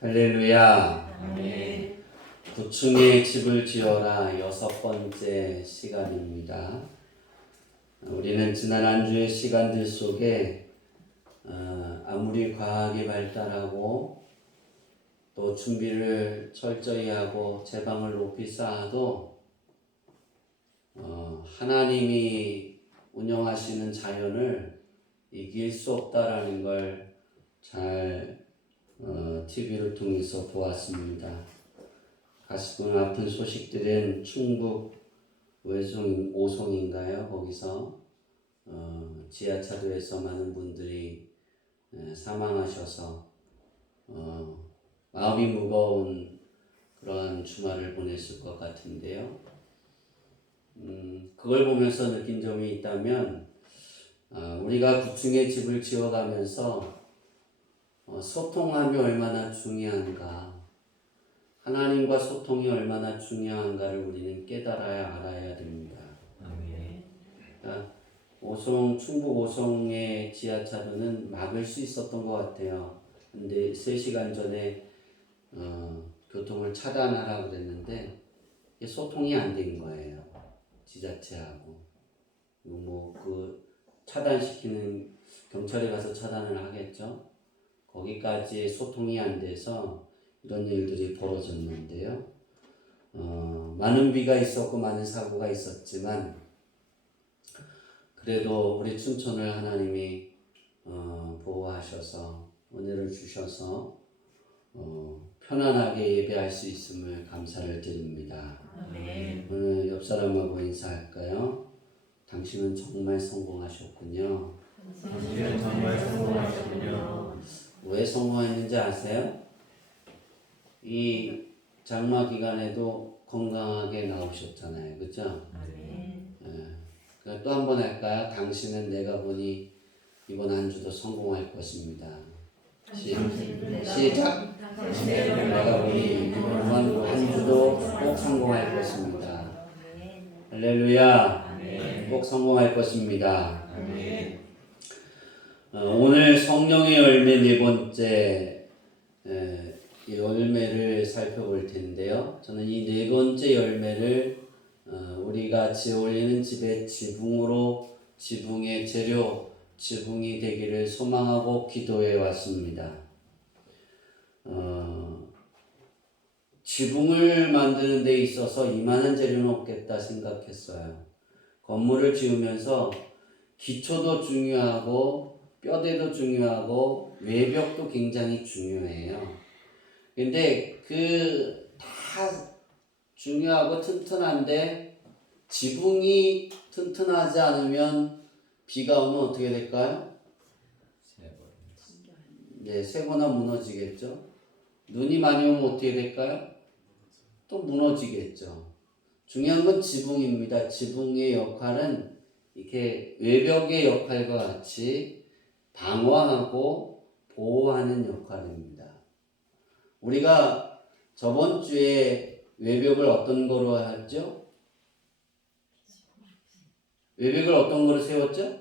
할렐루야. 아멘. 9층에 집을 지어라 6번째 시간입니다. 우리는 지난 한 주의 시간들 속에 아무리 과학이 발달하고 또 준비를 철저히 하고 제방을 높이 쌓아도 하나님이 운영하시는 자연을 이길 수 없다라는 걸 잘 TV를 통해서 보았습니다. 가슴 아픈 소식들은 충북 오송인가요? 거기서 지하차도에서 많은 분들이 사망하셔서 마음이 무거운 그러한 주말을 보냈을 것 같은데요. 그걸 보면서 느낀 점이 있다면 우리가 9층의 집을 지어가면서 소통함이 얼마나 중요한가, 하나님과 소통이 얼마나 중요한가를 우리는 깨달아야 알아야 됩니다. 그러니까 충북 오송의 지하차도는 막을 수 있었던 것 같아요. 근데 3시간 전에 교통을 차단하라고 그랬는데 소통이 안 된 거예요. 지자체하고. 차단시키는 경찰에 가서 차단을 하겠죠. 거기까지 소통이 안 돼서 이런 일들이 벌어졌는데요. 많은 비가 있었고 많은 사고가 있었지만 그래도 우리 춘천을 하나님이 보호하셔서 은혜를 주셔서 편안하게 예배할 수 있음을 감사를 드립니다. 오늘 옆 사람하고 인사할까요? 당신은 정말 성공하셨군요. 당신은 정말 성공하셨군요. 왜 성공했는지 아세요? 이 장마 기간에도 건강하게 나오셨잖아요. 그죠? 또 한 번 할까요? 당신은 내가 보니 이번 한 주도 성공할 것입니다. 시작! 내가 보니 이번 한 주도 꼭 성공할 것입니다. 할렐루야! 꼭 성공할 것입니다. 오늘 성령의 열매 4번째 열매를 살펴볼 텐데요. 저는 이 4번째 열매를 우리가 지어올리는 집의 지붕의 재료, 지붕이 되기를 소망하고 기도해 왔습니다. 지붕을 만드는 데 있어서 이만한 재료는 없겠다 생각했어요. 건물을 지으면서 기초도 중요하고 뼈대도 중요하고 외벽도 굉장히 중요해요. 근데 다 중요하고 튼튼한데 지붕이 튼튼하지 않으면 비가 오면 어떻게 될까요? 네, 새거나 무너지겠죠. 눈이 많이 오면 어떻게 될까요? 또 무너지겠죠. 중요한 건 지붕입니다. 지붕의 역할은 이렇게 외벽의 역할과 같이 방어하고 보호하는 역할입니다. 우리가 저번 주에 외벽을 어떤 거로 했죠? 외벽을 어떤 거로 세웠죠?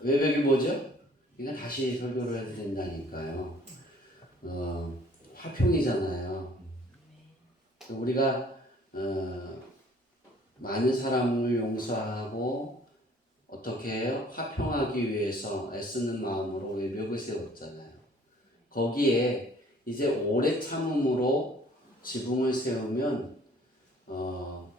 외벽이 뭐죠? 이건 다시 설교를 해도 된다니까요. 화평이잖아요. 우리가 많은 사람을 용서하고 어떻게 해요? 화평하기 위해서 애쓰는 마음으로 외벽을 세웠잖아요. 거기에 이제 오래 참음으로 지붕을 세우면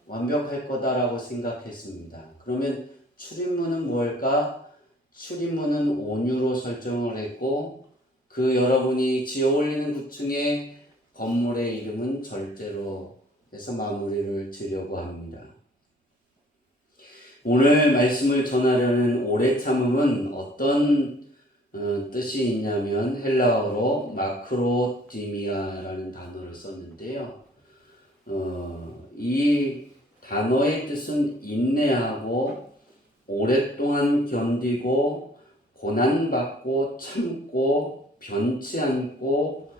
완벽할 거다라고 생각했습니다. 그러면 출입문은 뭘까? 출입문은 온유로 설정을 했고 여러분이 지어올리는 9층의 건물의 이름은 절대로 해서 마무리를 지려고 합니다. 오늘 말씀을 전하려는 오래 참음은 어떤 뜻이 있냐면 헬라어로 마크로디미아라는 단어를 썼는데요. 이 단어의 뜻은 인내하고 오랫동안 견디고 고난받고 참고 변치 않고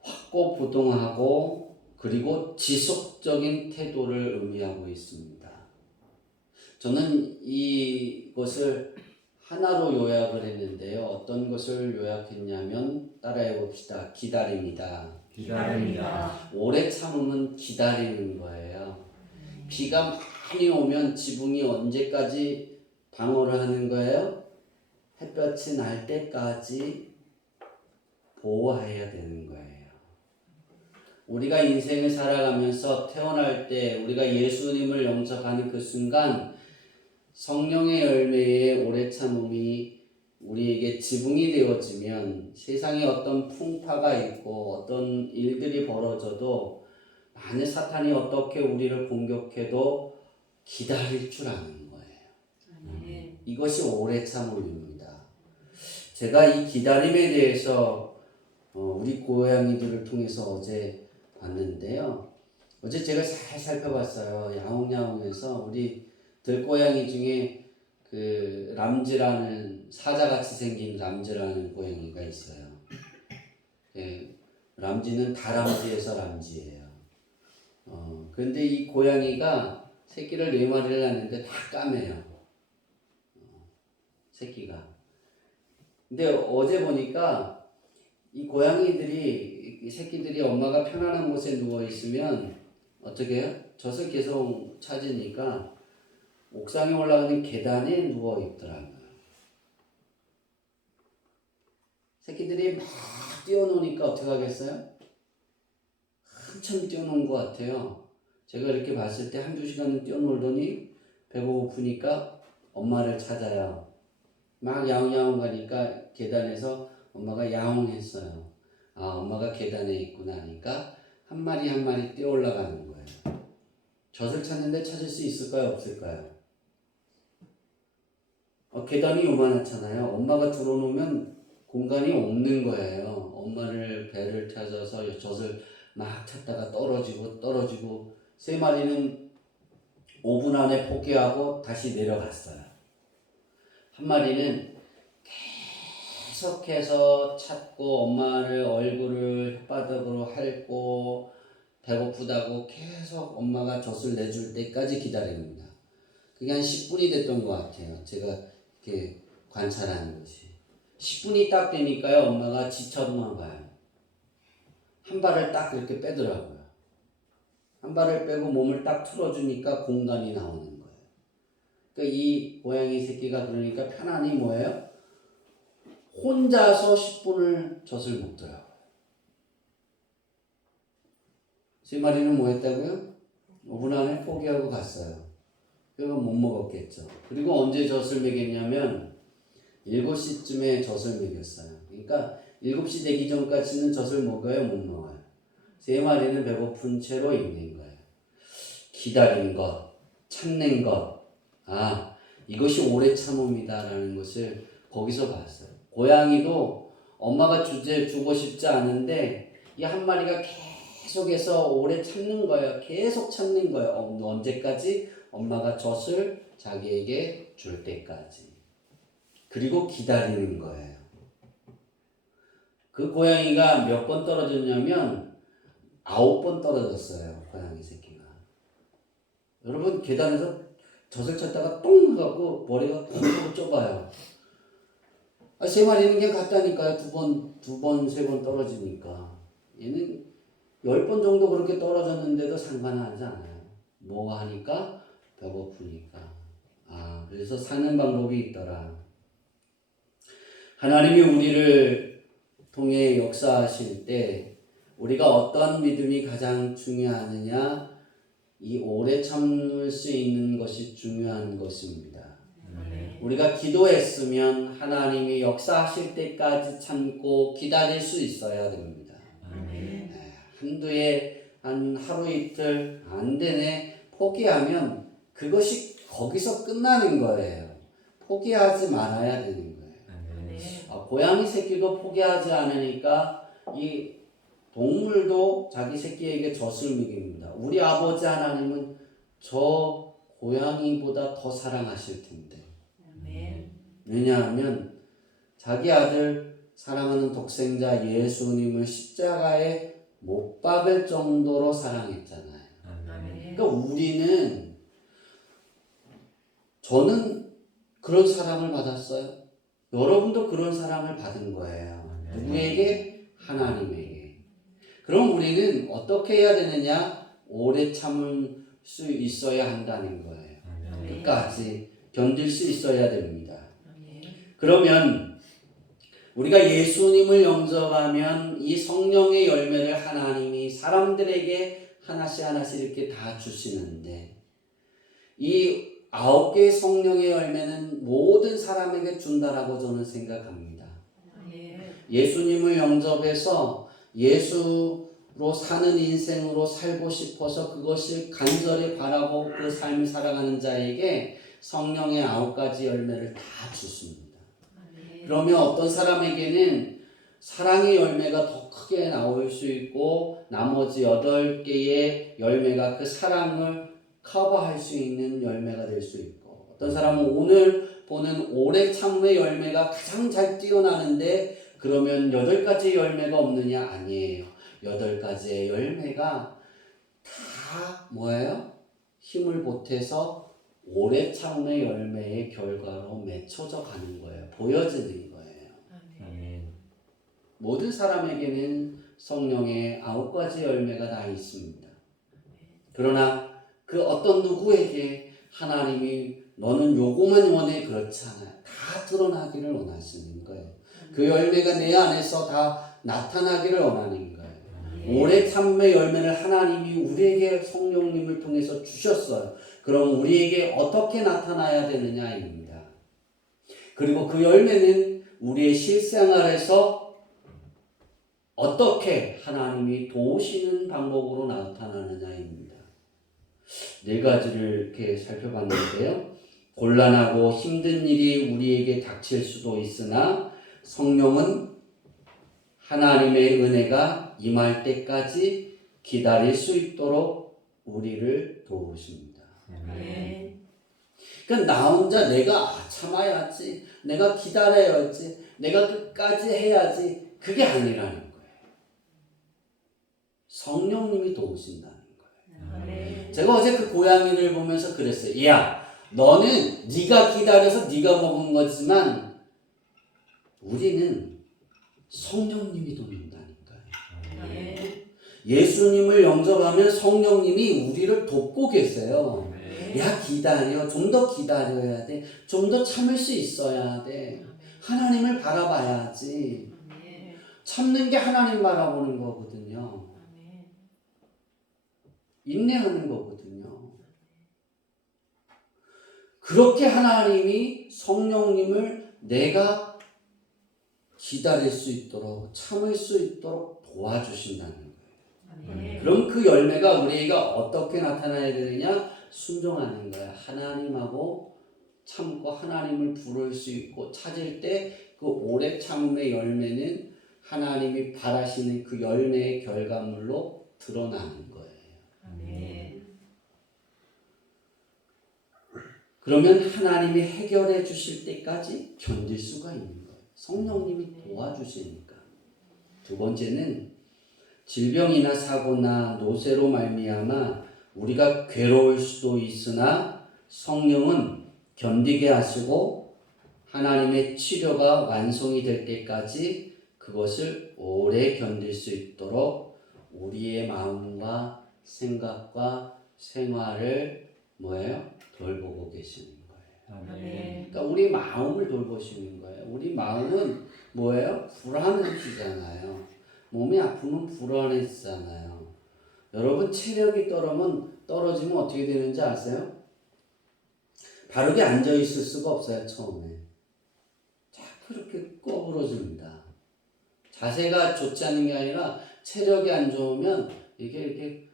확고부동하고 그리고 지속적인 태도를 의미하고 있습니다. 저는 이것을 하나로 요약을 했는데요. 어떤 것을 요약했냐면 따라해 봅시다. 기다립니다. 기다립니다. 오래 참으면 기다리는 거예요. 비가 많이 오면 지붕이 언제까지 방어를 하는 거예요? 햇볕이 날 때까지 보호해야 되는 거예요. 우리가 인생을 살아가면서 태어날 때 우리가 예수님을 영접하는 그 순간 성령의 열매의 오래 참음이 우리에게 지붕이 되어지면 세상에 어떤 풍파가 있고 어떤 일들이 벌어져도 만약 사탄이 어떻게 우리를 공격해도 기다릴 줄 아는 거예요. 이것이 오래 참음입니다. 제가 이 기다림에 대해서 우리 고양이들을 통해서 어제 봤는데요. 어제 제가 잘 살펴봤어요. 야옹야옹해서 우리 들고양이 중에 그 람즈라는 사자같이 생긴 람즈라는 고양이가 있어요. 예, 람지는 다람쥐에서 람지예요. 그런데 이 고양이가 새끼를 4마리를 낳는데 다 까매요. 새끼가. 근데 어제 보니까 이 고양이들이 이 새끼들이 엄마가 편안한 곳에 누워 있으면 어떻게 해요? 젖을 계속 찾으니까 옥상에 올라가는 계단에 누워 있더라고요. 새끼들이 막 뛰어노니까 어떻게 하겠어요? 한참 뛰어놓은 것 같아요. 제가 이렇게 봤을 때 1-2시간은 뛰어놀더니 배고프니까 엄마를 찾아요. 막 야옹야옹 가니까 계단에서 엄마가 야옹했어요. 아, 엄마가 계단에 있구나 하니까 한 마리 한 마리 뛰어 올라가는 거예요. 젖을 찾는데 찾을 수 있을까요? 없을까요? 계단이 요만하잖아요. 엄마가 들어놓으면 공간이 없는 거예요. 엄마를 배를 찾아서 젖을 막 찾다가 떨어지고 3마리는 5분 안에 포기하고 다시 내려갔어요. 한 마리는 계속해서 찾고 엄마를 얼굴을 혓바닥으로 핥고 배고프다고 계속 엄마가 젖을 내줄 때까지 기다립니다. 그게 한 10분이 됐던 것 같아요. 제가 이렇게 관찰하는 것이. 10분이 딱 되니까요, 엄마가 지쳤나 봐요. 한 발을 딱 이렇게 빼더라고요. 한 발을 빼고 몸을 딱 틀어주니까 공간이 나오는 거예요. 그러니까 이 고양이 새끼가 그러니까 편안히 뭐예요? 혼자서 10분을 젖을 먹더라고요. 3마리는 뭐 했다고요? 5분 안에 포기하고 갔어요. 그래서 못 먹었겠죠. 그리고 언제 젖을 먹였냐면 7시쯤에 젖을 먹였어요. 그러니까 7시 되기 전까지는 젖을 먹어요? 못 먹어요? 3마리는 배고픈 채로 있는 거예요. 기다리는 것, 참는 것. 아, 이것이 오래 참음이다라는 것을 거기서 봤어요. 고양이도 엄마가 주고 싶지 않은데 이 한 마리가 계속해서 오래 참는 거예요. 계속 참는 거예요. 언제까지? 엄마가 젖을 자기에게 줄 때까지. 그리고 기다리는 거예요. 그 고양이가 몇 번 떨어졌냐면 9번 떨어졌어요. 고양이 새끼가. 여러분 계단에서 젖을 찾다가 똥 하고 머리가 푹 좁아요. 3마리는 그냥 갔다니까요. 2번, 3번 떨어지니까. 얘는 10번 정도 그렇게 떨어졌는데도 상관하지 않아요. 뭐가 하니까? 배고프니까. 아, 그래서 사는 방법이 있더라. 하나님이 우리를 통해 역사하실 때 우리가 어떤 믿음이 가장 중요하느냐? 이 오래 참을 수 있는 것이 중요한 것입니다. 우리가 기도했으면 하나님이 역사하실 때까지 참고 기다릴 수 있어야 됩니다. 한 하루 이틀 안 되네 포기하면 그것이 거기서 끝나는 거예요. 포기하지 말아야 되는 거예요. 고양이 새끼도 포기하지 않으니까 이 동물도 자기 새끼에게 젖을 먹입니다. 우리 아버지 하나님은 저 고양이보다 더 사랑하실 텐데. 왜냐하면 자기 아들 사랑하는 독생자 예수님을 십자가에 못 박을 정도로 사랑했잖아요. 그러니까 우리는 저는 그런 사랑을 받았어요. 여러분도 그런 사랑을 받은 거예요. 누구에게? 하나님에게. 그럼 우리는 어떻게 해야 되느냐? 오래 참을 수 있어야 한다는 거예요. 끝까지 견딜 수 있어야 됩니다. 그러면 우리가 예수님을 영접하면 이 성령의 열매를 하나님이 사람들에게 하나씩 하나씩 이렇게 다 주시는데, 이 9개의 성령의 열매는 모든 사람에게 준다라고 저는 생각합니다. 예수님을 영접해서 예수로 사는 인생으로 살고 싶어서 그것을 간절히 바라고 그 삶을 살아가는 자에게 성령의 9가지 열매를 다 주십니다. 그러면 어떤 사람에게는 사랑의 열매가 더 크게 나올 수 있고, 나머지 8개의 열매가 그 사랑을 커버할 수 있는 열매가 될 수 있고, 어떤 사람은 오늘 보는 오래 참음의 열매가 가장 잘 뛰어나는데, 그러면 8가지 열매가 없느냐? 아니에요. 8가지의 열매가 다 뭐예요? 힘을 보태서 오래 참음의 열매의 결과로 맺혀져 가는 거예요. 보여지는 거예요. 모든 사람에게는 성령의 9가지 열매가 다 있습니다. 그러나 그 어떤 누구에게 하나님이 너는 요거만 원해, 그렇지 않아요. 다 드러나기를 원하시는 거예요. 그 열매가 내 안에서 다 나타나기를 원하는 거예요. 오래 참음의 열매를 하나님이 우리에게 성령님을 통해서 주셨어요. 그럼 우리에게 어떻게 나타나야 되느냐입니다. 그리고 그 열매는 우리의 실생활에서 어떻게 하나님이 도우시는 방법으로 나타나느냐입니다. 4가지를 이렇게 살펴봤는데요. 곤란하고 힘든 일이 우리에게 닥칠 수도 있으나 성령은 하나님의 은혜가 임할 때까지 기다릴 수 있도록 우리를 도우십니다. 그러니까 나 혼자 내가 참아야지, 내가 기다려야지, 내가 끝까지 해야지, 그게 아니라는 거예요. 성령님이 도우신다는 거예요. 제가 어제 그 고양이를 보면서 그랬어요. 야, 너는 네가 기다려서 네가 먹은 거지만 우리는 성령님이 돕는다니까요. 예수님을 영접하면 성령님이 우리를 돕고 계세요. 야, 기다려. 좀 더 기다려야 돼. 좀 더 참을 수 있어야 돼. 하나님을 바라봐야지. 참는 게 하나님 바라보는 거거든요. 인내하는 거거든요. 그렇게 하나님이 성령님을 내가 기다릴 수 있도록, 참을 수 있도록 도와주신다는 거예요. 그럼 그 열매가 우리가 어떻게 나타나야 되느냐? 순종하는 거야. 하나님하고 참고 하나님을 부를 수 있고 찾을 때 그 오래 참음의 열매는 하나님이 바라시는 그 열매의 결과물로 드러나는 거예요. 그러면 하나님이 해결해 주실 때까지 견딜 수가 있는 거예요. 성령님이 도와주시니까. 2번째는 질병이나 사고나 노쇠로 말미암아 우리가 괴로울 수도 있으나 성령은 견디게 하시고 하나님의 치료가 완성이 될 때까지 그것을 오래 견딜 수 있도록 우리의 마음과 생각과 생활을 뭐예요? 돌보고 계시는 거예요. 그러니까 우리 마음을 돌보시는 거예요. 우리 마음은 뭐예요? 불안해지잖아요. 몸이 아프면 불안해지잖아요. 여러분 체력이 떨어지면 어떻게 되는지 아세요? 바르게 앉아 있을 수가 없어요. 처음에 자꾸 이렇게 꼬부러집니다. 자세가 좋지 않은 게 아니라 체력이 안 좋으면 이렇게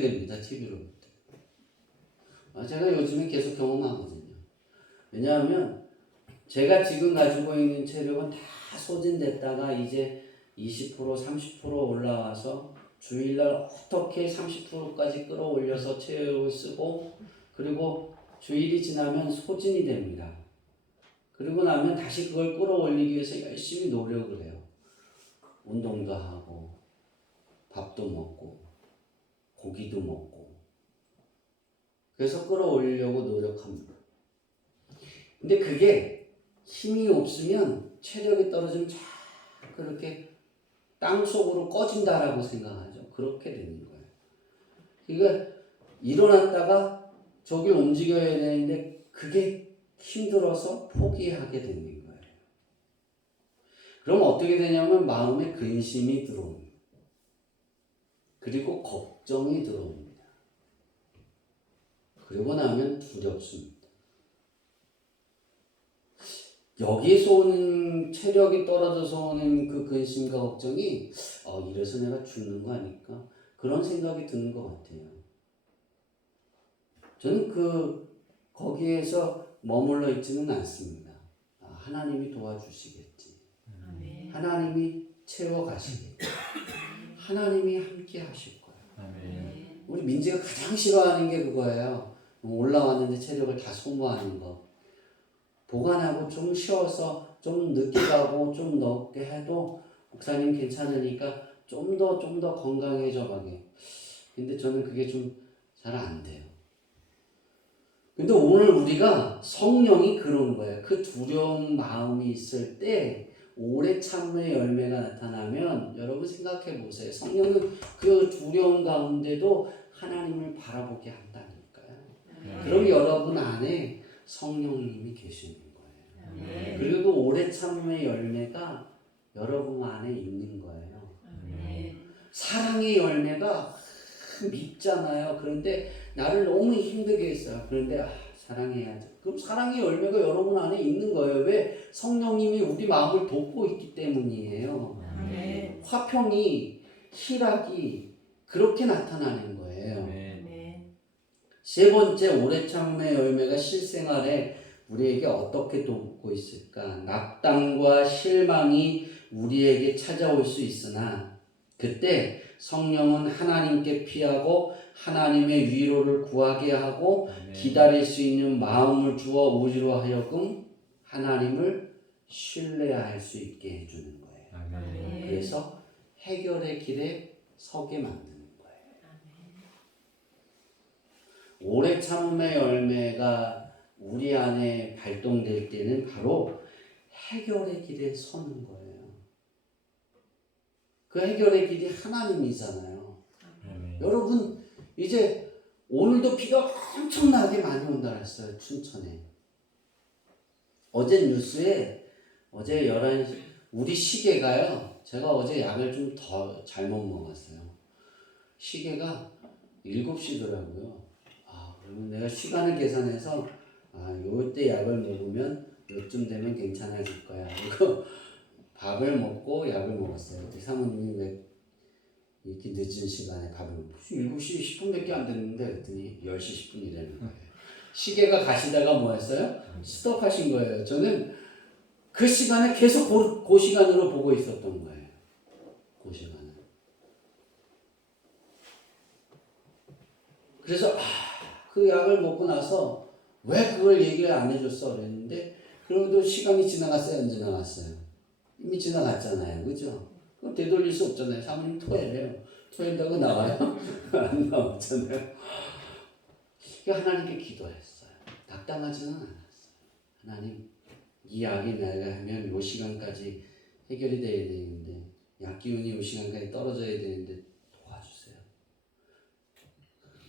됩니다. TV로. 제가 요즘에 계속 경험하거든요. 왜냐하면 제가 지금 가지고 있는 체력은 다 소진됐다가 이제 20% 30% 올라와서 주일날 어떻게 30%까지 끌어올려서 체력을 쓰고, 그리고 주일이 지나면 소진이 됩니다. 그리고 나면 다시 그걸 끌어올리기 위해서 열심히 노력을 해요. 운동도 하고 밥도 먹고 고기도 먹고, 그래서 끌어올리려고 노력합니다. 근데 그게 힘이 없으면 체력이 떨어지면 자꾸 그렇게 땅속으로 꺼진다라고 생각하죠. 그렇게 되는 거예요. 그러니까 일어났다가 저길 움직여야 되는데 그게 힘들어서 포기하게 되는 거예요. 그럼 어떻게 되냐면 마음에 근심이 들어옵니다. 그리고 걱정이 들어옵니다. 그러고 나면 두렵습니다. 여기에서 오는 체력이 떨어져서 오는 그 근심과 걱정이 이래서 내가 죽는 거 아닐까? 그런 생각이 드는 것 같아요. 저는 거기에서 머물러 있지는 않습니다. 하나님이 도와주시겠지. 아멘. 하나님이 채워가시겠지. 하나님이 함께 하실 거예요. 아멘. 우리 민지가 가장 싫어하는 게 그거예요. 올라왔는데 체력을 다 소모하는 거. 보관하고 좀 쉬어서 좀 늦게 가고 좀 늦게 해도 목사님 괜찮으니까 좀 더 건강해져 가게. 근데 저는 그게 좀 잘 안 돼요. 근데 오늘 우리가 성령이 그런 거예요. 그 두려운 마음이 있을 때 오래 참음의 열매가 나타나면 여러분 생각해 보세요. 성령은 그 두려움 가운데도 하나님을 바라보게 한다니까요. 그럼 여러분 안에 성령님이 계시는 거예요. 그리고 그 오래 참음의 열매가 여러분 안에 있는 거예요. 사랑의 열매가 밉잖아요. 그런데 나를 너무 힘들게 했어요. 그런데 사랑해야죠. 그럼 사랑의 열매가 여러분 안에 있는 거예요. 왜? 성령님이 우리 마음을 돕고 있기 때문이에요. 화평이, 희락이 그렇게 나타나는 거예요. 세 번째, 오래 참음의 열매가 실생활에 우리에게 어떻게 돕고 있을까? 낙담과 실망이 우리에게 찾아올 수 있으나 그때 성령은 하나님께 피하고 하나님의 위로를 구하게 하고 기다릴 수 있는 마음을 주어 우리로 하여금 하나님을 신뢰할 수 있게 해주는 거예요. 그래서 해결의 길에 서게 만드는 거예요. 오래 참음의 열매가 우리 안에 발동될 때는 바로 해결의 길에 서는 거예요. 그 해결의 길이 하나님이잖아요. 여러분 이제 오늘도 비가 엄청나게 많이 온다 그랬어요. 춘천에. 어제 뉴스에 어제 11시 우리 시계가요. 제가 어제 약을 좀 더 잘못 먹었어요. 시계가 7시더라고요. 그러면 내가 시간을 계산해서 요때 약을 먹으면 요쯤 되면 괜찮아질 거야. 그리고 밥을 먹고 약을 먹었어요. 그때 사모님이 왜 이렇게 늦은 시간에 밥을 먹고 7시 10분밖에 안 됐는데 그랬더니 10시 10분이라는 거예요. 시계가 가시다가 뭐 했어요? 스톱하신 거예요. 저는 그 시간에 계속 그 시간으로 보고 있었던 거예요. 그 시간을. 그래서 그 약을 먹고 나서 왜 그걸 얘기를 안 해줬어 그랬는데 그래도 시간이 지나갔어요? 안 지나갔어요? 이미 지나갔잖아요. 그죠? 그럼 되돌릴 수 없잖아요. 사모님 토해래요. 토한다고 나와요? 안 나오잖아요. 하나님께 기도했어요. 낙담하지는 않았어요. 하나님, 이 약이 내가 하면 요 시간까지 해결이 돼야 되는데 약 기운이 요 시간까지 떨어져야 되는데 도와주세요.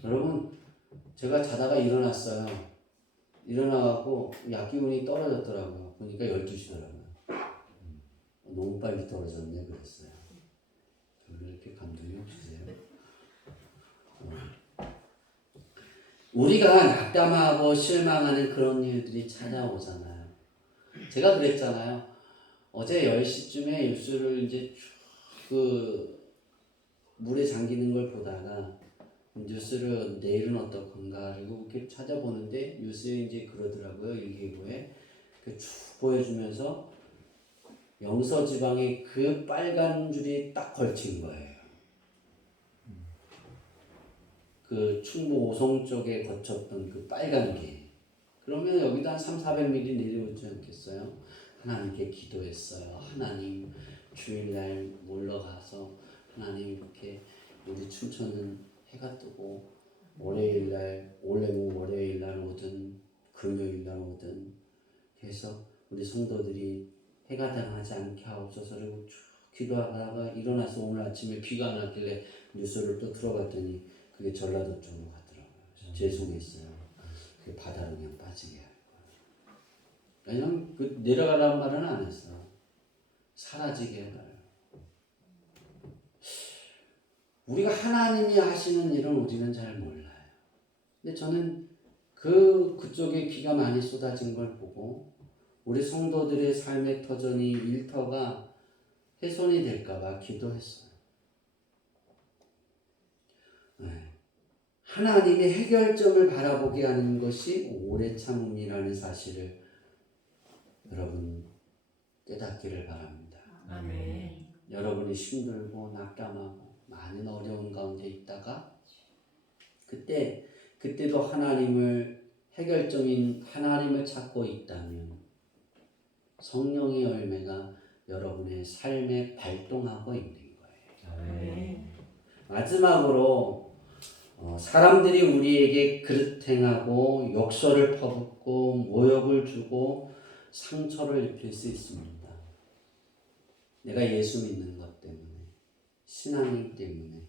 여러분, 제가 자다가 일어났어요. 일어나갖고 약 기운이 떨어졌더라고요. 보니까 12시더라고요. 너무 빨리 떨어졌네 그랬어요. 왜 이렇게 감동이 없으세요? 우리가 낙담하고 실망하는 그런 일들이 찾아오잖아요. 제가 그랬잖아요. 어제 10시쯤에 뉴스를 이제 물에 잠기는 걸 보다가 뉴스를 내일은 어떡한가 그리고 이렇게 찾아보는데 뉴스에 이제 그러더라고요. 일기예보에 쭉 보여주면서 영서지방에 그 빨간 줄이 딱 걸친 거예요. 그 충북 오송 쪽에 거쳤던 그 빨간 게. 그러면 여기다 한 300~400mm 내려오지 않겠어요? 하나님께 기도했어요. 하나님 주일날 놀러 가서 하나님 이렇게 우리 춘천은 해가 뜨고 월요일날 오전 금요일날 오든 계속 우리 성도들이 해가 당하지 않게 하옵소서. 그리고 쭉 기도하다가 일어나서 오늘 아침에 비가 났길래 뉴스를 또 들어봤더니 그게 전라도 쪽으로 갔더라고요. 죄송했어요. 그 바다로 그냥 빠지게 할 거예요. 왜냐면 그 내려가라는 말은 안 했어. 사라지게 해봐요. 우리가 하나님이 하시는 일은 우리는 잘 몰라요. 근데 저는 그쪽에 비가 많이 쏟아진 걸 보고 우리 성도들의 삶의 터전이 일터가 훼손이 될까봐 기도했어요. 네. 하나님의 해결점을 바라보게 하는 것이 오래 참음이라는 사실을 여러분 깨닫기를 바랍니다. 아멘. 여러분이 힘들고 낙담하고 많은 어려운 가운데 있다가 그때도 하나님을 해결점인 하나님을 찾고 있다면 성령의 열매가 여러분의 삶에 발동하고 있는 거예요. 아멘. 마지막으로 사람들이 우리에게 그릇행하고 욕설을 퍼붓고 모욕을 주고 상처를 입힐 수 있습니다. 내가 예수 믿는 것 때문에, 신앙이기 때문에.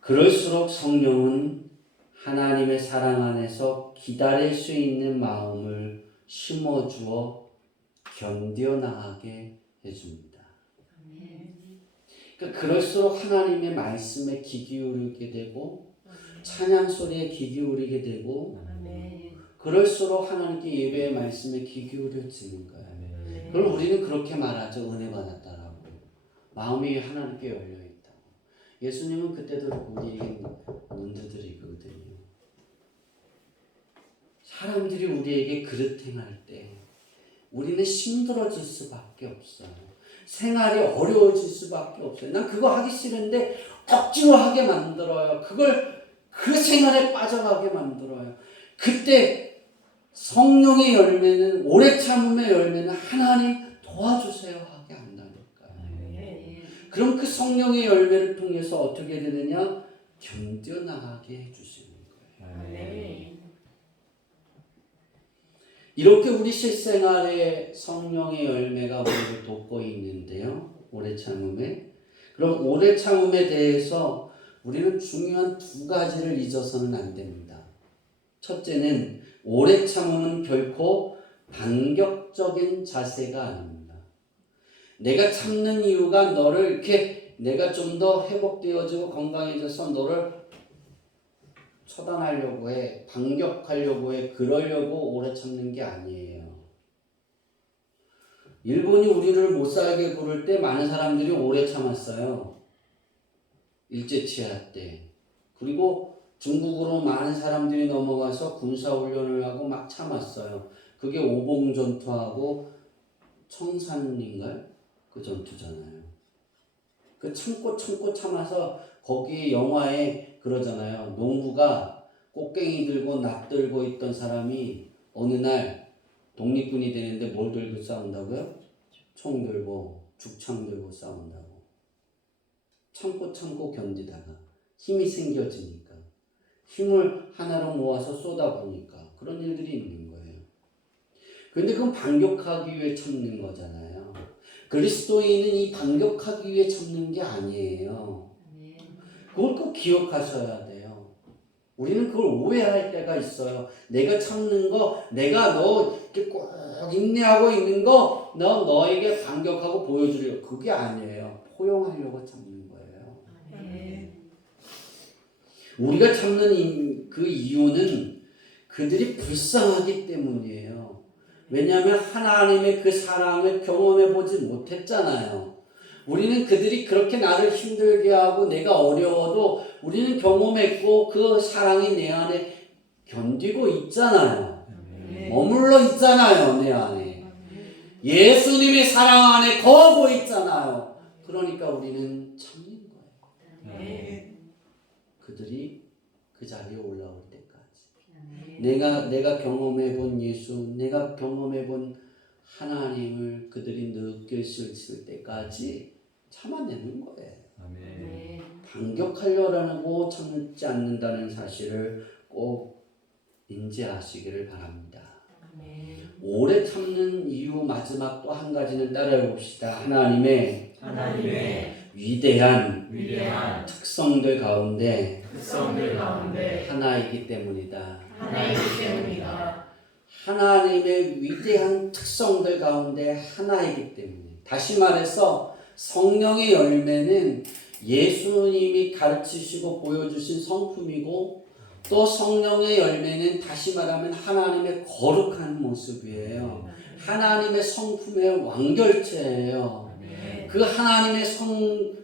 그럴수록 성령은 하나님의 사랑 안에서 기다릴 수 있는 마음을 심어주어 견뎌나가게 해줍니다. 그러니까 그럴수록 하나님의 말씀에 귀 기울이게 되고 찬양 소리에 귀 기울이게 되고 그럴수록 하나님께 예배의 말씀에 귀 기울여지는 거예요. 그럼 우리는 그렇게 말하죠. 은혜 받았다라고. 마음이 하나님께 열려있다고. 예수님은 그때도 우리에게 눈 두드리거든요. 사람들이 우리에게 그릇행할 때 우리는 힘들어질 수밖에 없어요. 생활이 어려워질 수밖에 없어요. 난 그거 하기 싫은데 억지로 하게 만들어요. 그 생활에 빠져가게 만들어요. 그때 성령의 열매는, 오래 참음의 열매는 하나님 도와주세요 하게 한다니까요. 그럼 그 성령의 열매를 통해서 어떻게 되느냐? 견뎌나가게 해주시는 거예요. 이렇게 우리 실생활에 성령의 열매가 우리를 돕고 있는데요. 오래 참음에. 그럼 오래 참음에 대해서 우리는 중요한 두 가지를 잊어서는 안 됩니다. 첫째는 오래 참음은 결코 반격적인 자세가 아닙니다. 내가 참는 이유가 너를 이렇게 내가 좀 더 회복되어지고 건강해져서 너를 처단하려고 해, 반격하려고 해, 그러려고 오래 참는 게 아니에요. 일본이 우리를 못 살게 부를 때 많은 사람들이 오래 참았어요. 일제치하 때. 그리고 중국으로 많은 사람들이 넘어가서 군사훈련을 하고 막 참았어요. 그게 오봉전투하고 청산인가요? 그 전투잖아요. 그 참고 참아서 거기 영화에 그러잖아요. 농부가 꽃갱이 들고 낫 들고 있던 사람이 어느 날 독립군이 되는데 뭘 들고 싸운다고요? 총 들고 죽창 들고 싸운다고. 참고 견디다가 힘이 생겨지니까 힘을 하나로 모아서 쏟아부으니까 그런 일들이 있는 거예요. 그런데 그건 반격하기 위해 참는 거잖아요. 그리스도인은 이 반격하기 위해 참는 게 아니에요. 그걸 꼭 기억하셔야 돼요. 우리는 그걸 오해할 때가 있어요. 내가 참는 거, 내가 너 이렇게 꼭 인내하고 있는 거, 너에게 반격하고 보여주려고. 그게 아니에요. 포용하려고 참는 거예요. 우리가 참는 그 이유는 그들이 불쌍하기 때문이에요. 왜냐하면 하나님의 그 사랑을 경험해 보지 못했잖아요. 우리는 그들이 그렇게 나를 힘들게 하고 내가 어려워도 우리는 경험했고 그 사랑이 내 안에 견디고 있잖아요. 머물러 있잖아요. 내 안에. 예수님의 사랑 안에 거하고 있잖아요. 그러니까 우리는 참는 거예요. 그들이 그 자리에 올라올 때까지. 내가 경험해 본 예수, 내가 경험해 본 하나님을 그들이 느낄 수 있을 때까지 참아내는 거예요. 반격하려고 참지 않는다는 사실을 꼭 인지하시기를 바랍니다. 오래 참는 이유 마지막 또 한 가지는 따라해 봅시다. 하나님의 위대한 특성들 가운데 하나이기 때문이다. 하나님의 위대한 특성들 가운데 하나이기 때문에. 다시 말해서 성령의 열매는 예수님이 가르치시고 보여주신 성품이고, 또 성령의 열매는 다시 말하면 하나님의 거룩한 모습이에요. 하나님의 성품의 완결체예요. 그 하나님의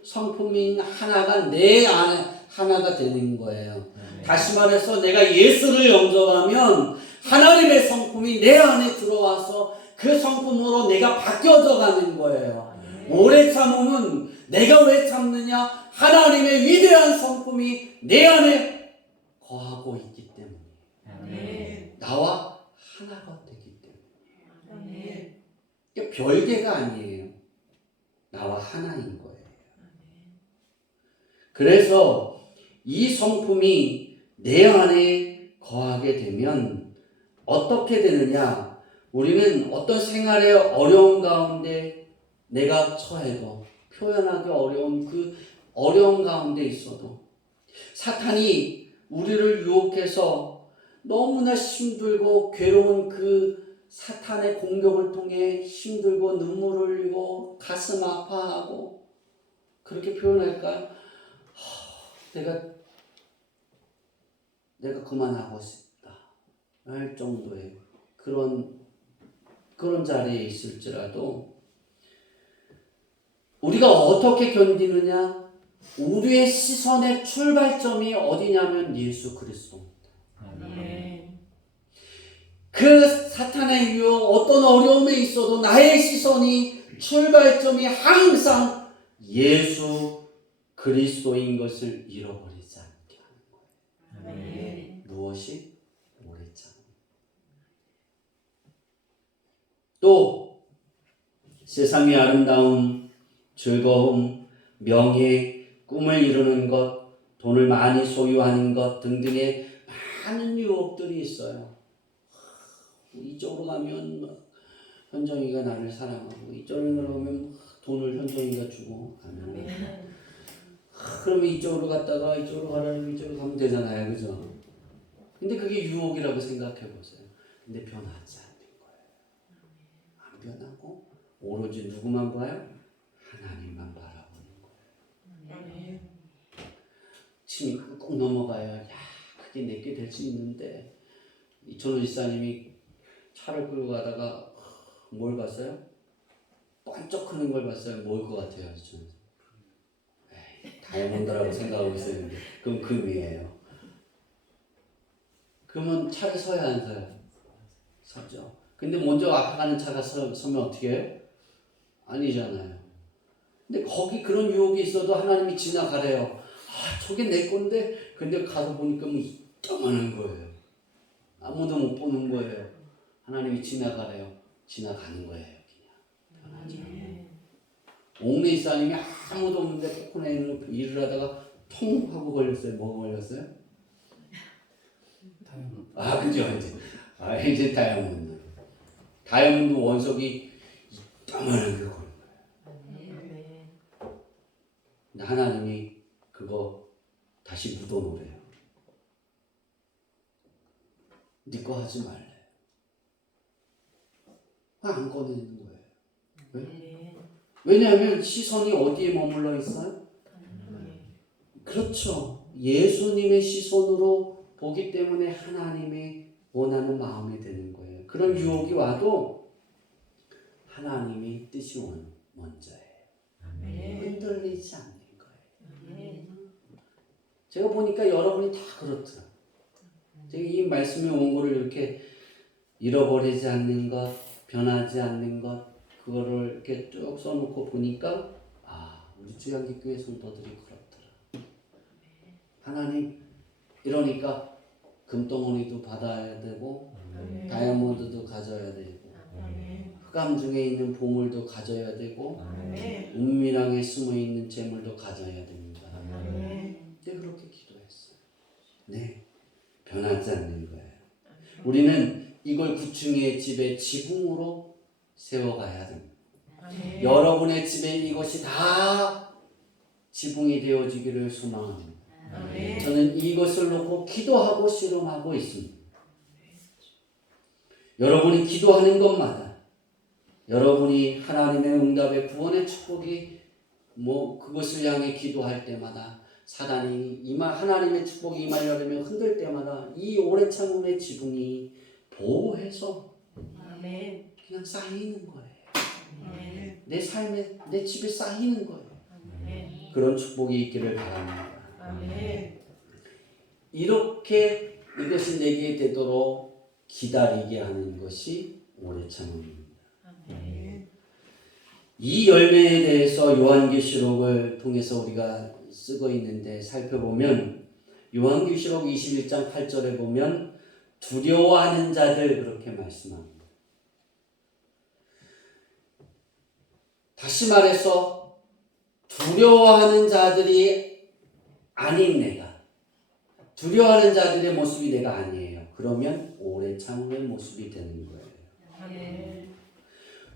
성품인 하나가 내 안에 하나가 되는 거예요. 다시 말해서 내가 예수를 영접하면 하나님의 성품이 내 안에 들어와서 그 성품으로 내가 바뀌어져 가는 거예요. 오래 참음은 내가 왜 참느냐? 하나님의 위대한 성품이 내 안에 거하고 있기 때문에. 나와 하나가 되기 때문에. 그러니까 별개가 아니에요. 나와 하나인 거예요. 그래서 이 성품이 내 안에 거하게 되면 어떻게 되느냐? 우리는 어떤 생활의 어려움 가운데 내가 처해도 표현하기 어려운 그 어려움 가운데 있어도 사탄이 우리를 유혹해서 너무나 힘들고 괴로운 그 사탄의 공격을 통해 힘들고 눈물을 흘리고 가슴 아파하고, 그렇게 표현할까요? 내가 그만하고 싶다 할 정도의 그런 자리에 있을지라도 우리가 어떻게 견디느냐? 우리의 시선의 출발점이 어디냐면 예수 그리스도입니다. 그 사탄의 유혹, 어떤 어려움에 있어도 나의 시선이 출발점이 항상 예수 그리스도인 것을 잃어버리지 않게 하는 거예요. 무엇이? 오래 참. 또 세상의 아름다움, 즐거움, 명예, 꿈을 이루는 것, 돈을 많이 소유하는 것 등등의 많은 유혹들이 있어요. 이쪽으로 가면 현정이가 나를 사랑하고, 이쪽으로 가면 돈을 현정이가 주고, 그러면 이쪽으로 갔다가 이쪽으로 가라면 이쪽으로 가면 되잖아요. 그죠? 근데 그게 유혹이라고 생각해 보세요. 근데 변하지 않는 거예요. 안 변하고 오로지 누구만 봐요? 하나님만 바라보는 거예요. 침이 꾹꾹 넘어가야, 야, 그게 내게 될 수 있는데. 이천호 지사님이 차를 끌고 가다가 뭘 봤어요? 번쩍하는 걸 봤어요. 뭘 것 같아요? 저는 다이아몬드라고 생각하고 있었는데 그럼 금이에요. 그러면 차를 서야 안 서요? 서죠. 근데 먼저 앞에 가는 차가 서면 어떻게 해요? 아니잖아요. 근데 거기 그런 유혹이 있어도 하나님이 지나가래요. 저게 내 건데. 근데 가서 보니까 뭐 이따만한 거예요. 아무도 못 보는 거예요. 하나님이 지나가래요. 지나가는 거예요. 그냥 변하지 않아요. 옥내 이사님이 아무도 없는데 코코넛 일을 하다가 통 하고 걸렸어요. 뭐가 걸렸어요? 그죠, 이제. 이제 다이아몬드. 다이아몬드 원석이 이따만한 게 걸린 거예요. 근데 하나님이 그거 다시 묻어놓으래요. 네 거 하지 말래. 안 꺼내는 거예요. 왜? 왜냐하면 시선이 어디에 머물러 있어요? 그렇죠. 예수님의 시선으로 보기 때문에 하나님의 원하는 마음이 되는 거예요. 그런 유혹이 와도 하나님의 뜻이 먼저예요. 흔들리지 않는 거예요. 제가 보니까 여러분이 다 그렇더라고요. 제가 이 말씀의 원고를 이렇게 잃어버리지 않는 것, 변하지 않는 것, 그거를 이렇게 쭉 써놓고 보니까 우리 주양기교회 성도들이 그렇더라. 하나님, 이러니까 금덩어리도 받아야 되고 다이아몬드도 가져야 되고 흑암 중에 있는 보물도 가져야 되고 은밀하게 숨어있는 재물도 가져야 됩니다. 근데 그렇게 기도했어요. 네, 변하지 않는 거예요. 우리는 이걸 구층의 집의 지붕으로 세워가야 됩니다. 아멘. 여러분의 집에 이것이 다 지붕이 되어지기를 소망합니다. 아멘. 저는 이것을 놓고 기도하고 씨름하고 있습니다. 여러분이 기도하는 것마다 여러분이 하나님의 응답의 구원의 축복이 그것을 향해 기도할 때마다 사단이 하나님의 축복이 임하려면 흔들 때마다 이 오래 참음의 지붕이 보호해서 아멘. 그냥 쌓이는 거예요. 아멘. 내 삶에 내 집에 쌓이는 거예요. 아멘. 그런 축복이 있기를 바랍니다. 아멘. 이렇게 이것이 내게 되도록 기다리게 하는 것이 오래 참음입니다. 아멘. 이 열매에 대해서 요한계시록을 통해서 우리가 쓰고 있는데 살펴보면 요한계시록 21장 8절에 보면 두려워하는 자들 그렇게 말씀합니다. 다시 말해서 두려워하는 자들이 아닌 내가, 두려워하는 자들의 모습이 내가 아니에요. 그러면 오래 참음의 모습이 되는 거예요. 아멘.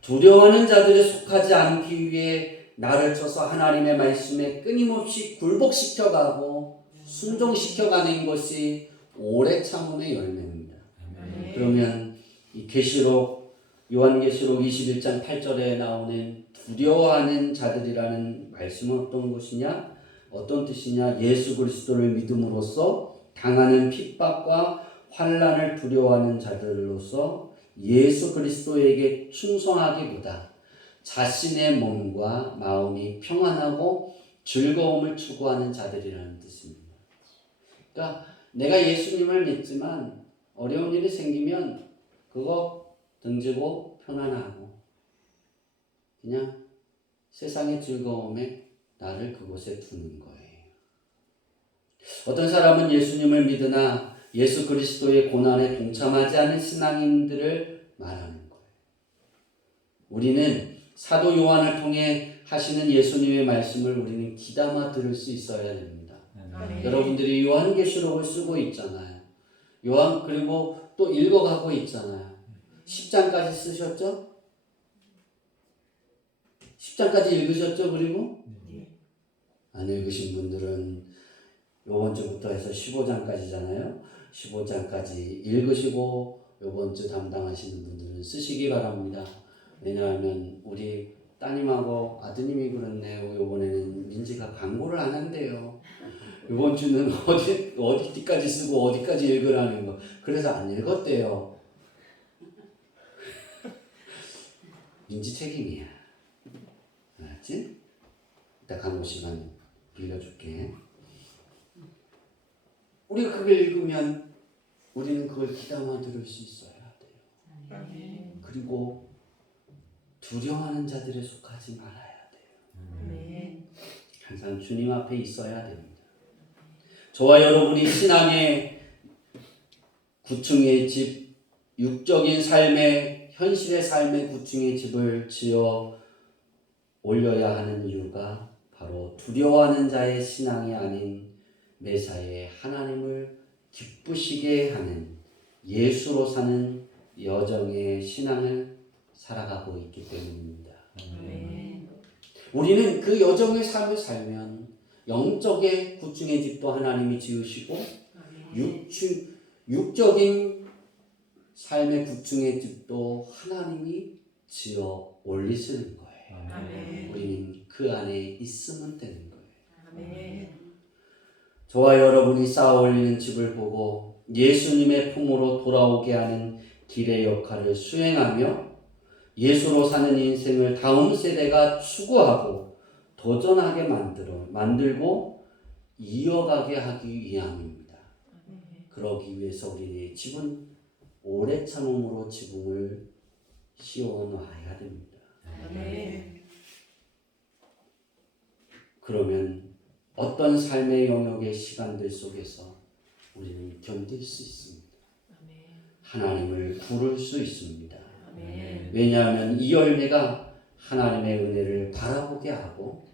두려워하는 자들에 속하지 않기 위해 나를 쳐서 하나님의 말씀에 끊임없이 굴복시켜가고 순종시켜가는 것이 오래 참음의 열매입니다. 아멘. 그러면 이 계시록 요한계시록 21장 8절에 나오는 두려워하는 자들이라는 말씀은 어떤 것이냐? 어떤 뜻이냐? 예수 그리스도를 믿음으로써 당하는 핍박과 환난을 두려워하는 자들로서 예수 그리스도에게 충성하기보다 자신의 몸과 마음이 평안하고 즐거움을 추구하는 자들이라는 뜻입니다. 그러니까 내가 예수님을 믿지만 어려운 일이 생기면 그거 등지고 편안하고 그냥 세상의 즐거움에 나를 그곳에 두는 거예요. 어떤 사람은 예수님을 믿으나 예수 그리스도의 고난에 동참하지 않은 신앙인들을 말하는 거예요. 우리는 사도 요한을 통해 하시는 예수님의 말씀을 우리는 귀담아 들을 수 있어야 됩니다. 아멘. 여러분들이 요한계시록을 쓰고 있잖아요. 그리고 또 읽어가고 있잖아요. 10장까지 쓰셨죠? 10장까지 읽으셨죠? 그리고 네. 안 읽으신 분들은 요번 주부터 해서 15장까지잖아요. 15장까지 읽으시고 요번 주 담당하시는 분들은 쓰시기 바랍니다. 왜냐하면 우리 따님하고 아드님이 그렇네요. 요번에는 민지가 광고를 안 한대요. 요번 주는 어디까지 쓰고 어디까지 읽으라는 거. 그래서 안 읽었대요. 민지 책임이야. 알았지? 이따 광고 시간 빌려줄게. 우리가 그걸 읽으면 우리는 그걸 귀담아 들을 수 있어야 돼요. 아멘. 그리고 두려워하는 자들에 속하지 말아야 돼요. 아멘. 항상 주님 앞에 있어야 됩니다. 저와 여러분이 신앙의 구층의 집, 육적인 삶의 현실의 삶의 구층의 집을 지어 올려야 하는 이유가 바로 두려워하는 자의 신앙이 아닌 매사에 하나님을 기쁘시게 하는 예수로 사는 여정의 신앙을 살아가고 있기 때문입니다. 아멘. 우리는 그 여정의 삶을 살면 영적의 구층의 집도 하나님이 지으시고 육적인 삶의 구층의 집도 하나님이 지어 올리시는 거예요. 아멘. 우리는 그 안에 있으면 되는 거예요. 아멘. 저와 여러분이 쌓아 올리는 집을 보고 예수님의 품으로 돌아오게 하는 길의 역할을 수행하며 예수로 사는 인생을 다음 세대가 추구하고 도전하게 만들고 이어가게 하기 위함입니다. 그러기 위해서 우리의 집은 오래 참음으로 지붕을 씌워놔야 됩니다. 아멘. 그러면 어떤 삶의 영역의 시간들 속에서 우리는 견딜 수 있습니다. 하나님을 부를 수 있습니다. 아멘. 왜냐하면 이 열매가 하나님의 은혜를 바라보게 하고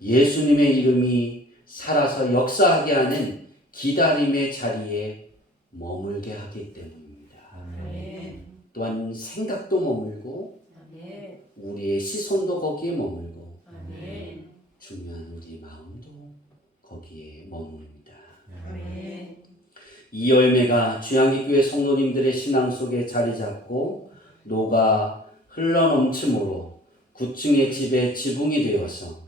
예수님의 이름이 살아서 역사하게 하는 기다림의 자리에 머물게 하기 때문입니다. 아멘. 또한 생각도 머물고 아멘. 우리의 시선도 거기에 머물고 아멘. 중요한 우리 마음도 거기에 머무릅니다. 아멘. 이 열매가 주양기교회 성도님들의 신앙 속에 자리 잡고 녹아 흘러넘침으로 9층의 집의 지붕이 되어서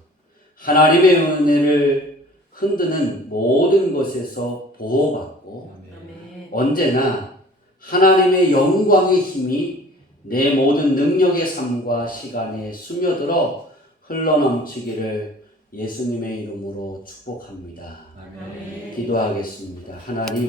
하나님의 은혜를 흔드는 모든 것에서 보호받고 아멘. 언제나 하나님의 영광의 힘이 내 모든 능력의 삶과 시간에 스며들어 흘러넘치기를 예수님의 이름으로 축복합니다. 아멘. 기도하겠습니다. 하나님